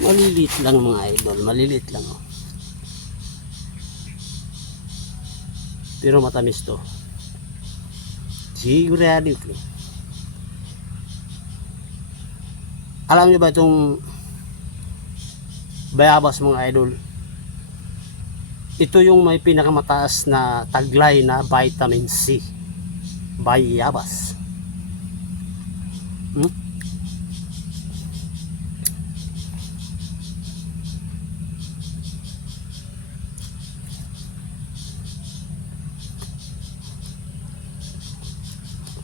Malilit lang mga idol, malilit lang. oh. Pero matamis to. Sigurado ko. Alam niyo ba itong bayabas mga idol? Ito yung may pinakamataas na taglay na vitamin C. Bayabas. Hmm?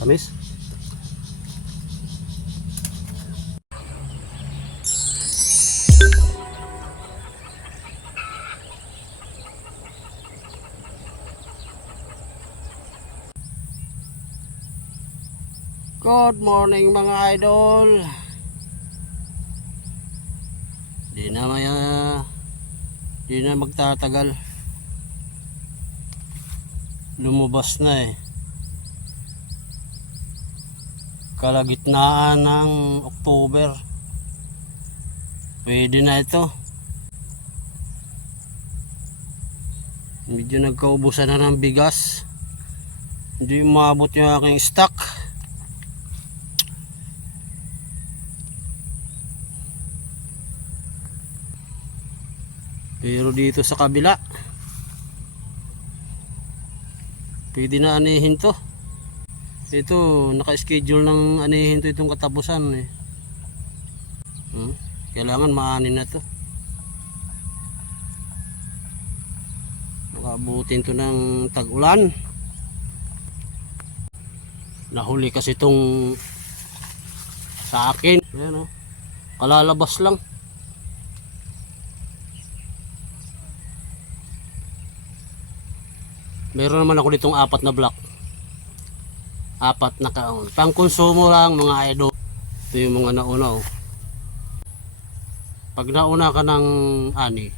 Tamis? Good morning mga idol. Di na maya di na magtatagal. Lumabas na eh. Kalagitnaan ng October. Pwede na ito. Medyo nagkaubusan na ng bigas. Hindi umabot yung aking stock. Pero dito sa kabila, pwede na anihin to. Ito, naka-schedule ng anihin to itong katapusan eh. Hmm? Kailangan maanin na to. Makabutin to ng tag-ulan. Nahuli kasi itong sa akin. Ayan o. Kalalabas lang. Meron naman ako ditong apat na block apat na kaon. Pang konsumo lang mga idol. Ito yung mga nauna oh. Pag nauna ka ng ani,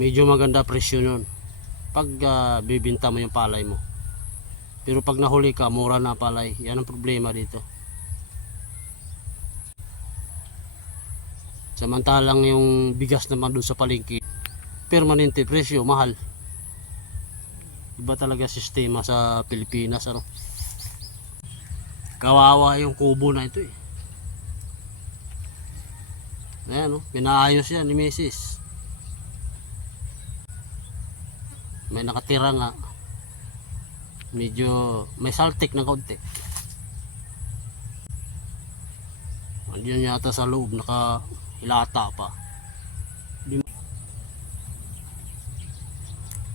medyo maganda presyo nun. Pag ah, bibinta mo yung palay mo. Pero pag nahuli ka, mura na palay. Yan ang problema dito. Samantalang yung bigas naman doon sa palengke, permanente presyo, mahal. Iba talaga sistema sa Pilipinas ano. Kawawa yung kubo na ito eh. Ayan oh, pinaayos yan ni Mrs. May nakatira nga. Medyo may saltik na kaunti. Andiyan yata sa loob, naka hilata pa.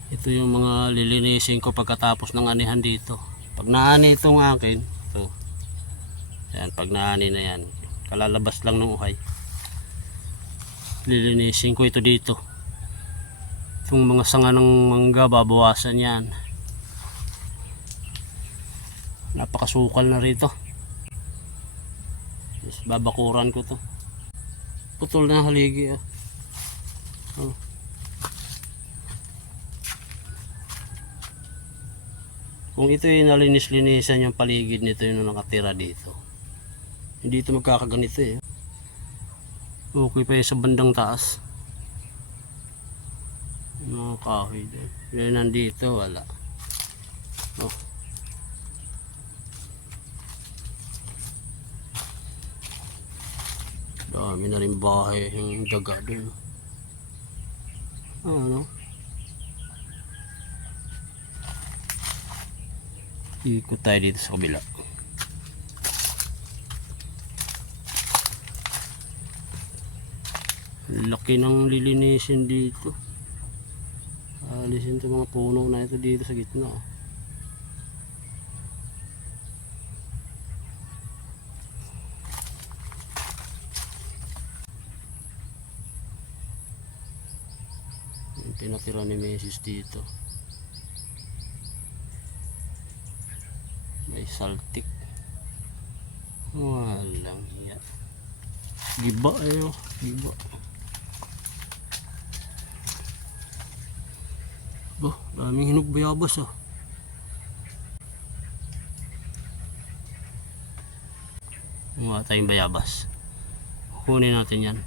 Ito yung mga lilinisin ko pagkatapos ng anihan dito. Pag naani itong akin, ito. Yan, pag naani na yan, kalalabas lang ng uhay. Lilinisin ko ito dito. Itong mga sanga ng mangga, babawasan yan. Napakasukal na rito. Babakuran ko to. Putol na haligi ah. Oh. Kung ito yung nalinis-linisan yung paligid nito yung nakatira dito. Hindi ito magkakaganito eh. Okay pa yung sa bandang taas. Mga kahoy doon. Yan nandito, wala. Oh. Dami na rin bahay yung daga doon. Ano? Ikot tayo dito sa kabila. Laki ng lilinisin dito. Alisin ito mga puno na ito dito sa gitna. oh. tinatira ni Mrs. dito. May saltik. Walang iya. Giba eh oh. Giba. Bah, daming hinog bayabas oh. Mga tayong bayabas. Kunin natin yan.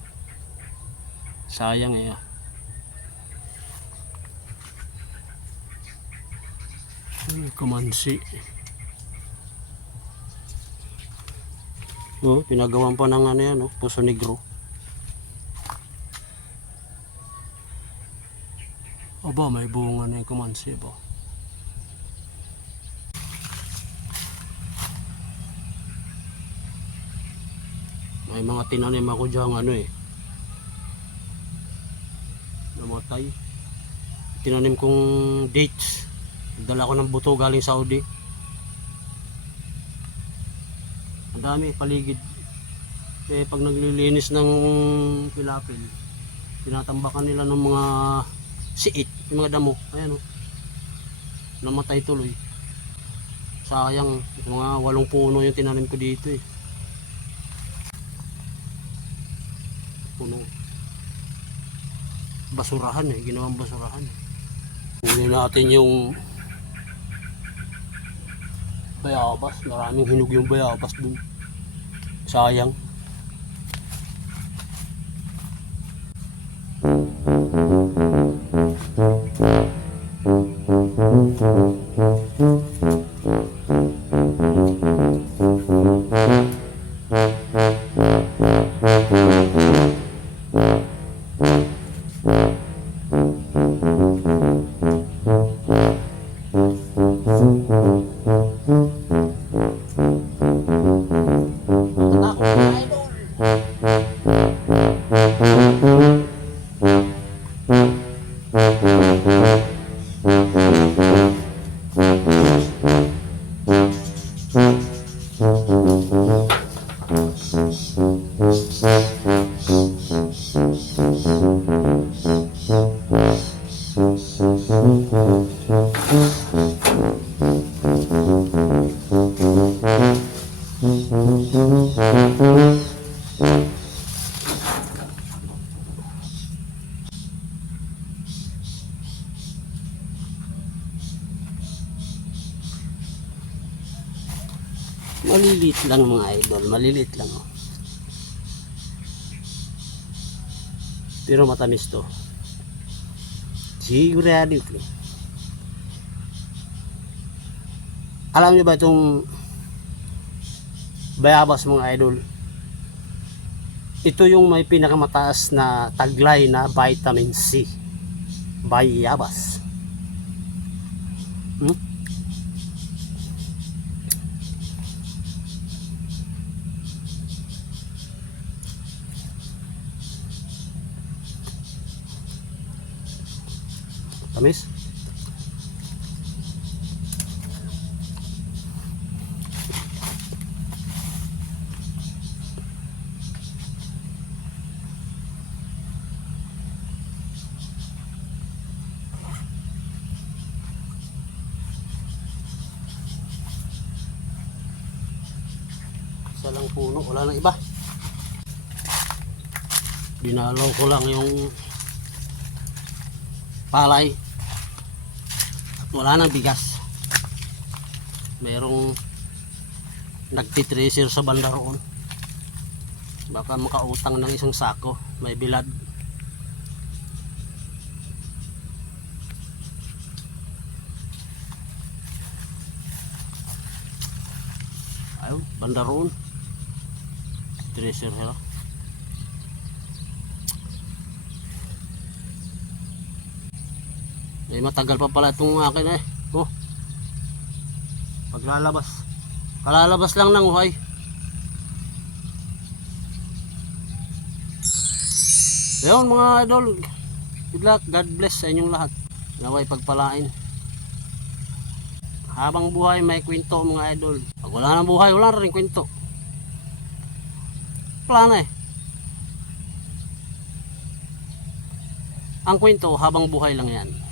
Sayang eh. ah. Ay, kamansi. Oh, pinagawan pa ng ano yan, oh, puso negro. Aba, may bunga na yung kamansi ba? May mga tinanim ako dyan, ano eh. Namatay. Tinanim kong dates. Dala ko ng buto galing Saudi. Ang dami, paligid. Eh, pag naglilinis ng pilapil, tinatambakan nila ng mga siit, yung mga damo. Ayan o. Namatay tuloy. Sayang, mga walong puno yung tinanim ko dito eh. Puno. Basurahan eh, ginawang basurahan. Kunin natin yung bayabas. Maraming hinog yung bayabas dun. Sayang. Mm-hmm. Malilit lang mga idol, malilit lang. Oh. Pero matamis to. Sigurado ko. Alam niyo ba itong bayabas mga idol? Ito yung may pinakamataas na taglay na vitamin C. Bayabas. Hmm? Tamis? Isa lang puno, wala nang iba. Dinalaw ko lang yung palay wala nang bigas. Merong nagtitracer sa banda roon. Baka makautang ng isang sako. May bilad. Ayun banda roon. Tracer nila Eh, matagal pa pala itong akin eh. Oh. Paglalabas. Kalalabas lang ng uhay. Ayun mga idol. Good luck. God bless sa inyong lahat. Naway pagpalain. Habang buhay may kwento mga idol. Pag wala nang buhay, wala rin kwento. Wala eh. Ang kwento, habang buhay lang yan.